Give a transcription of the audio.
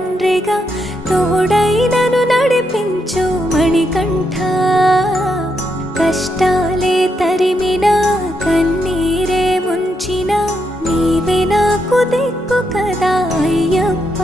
తండ్రిగా తోడై నన్ను నడిపించు మణికంఠ. కష్టాలే తరిమినా కన్నీరే ముంచిన నీవే నాకు దిక్కు కదా అయ్యప్ప.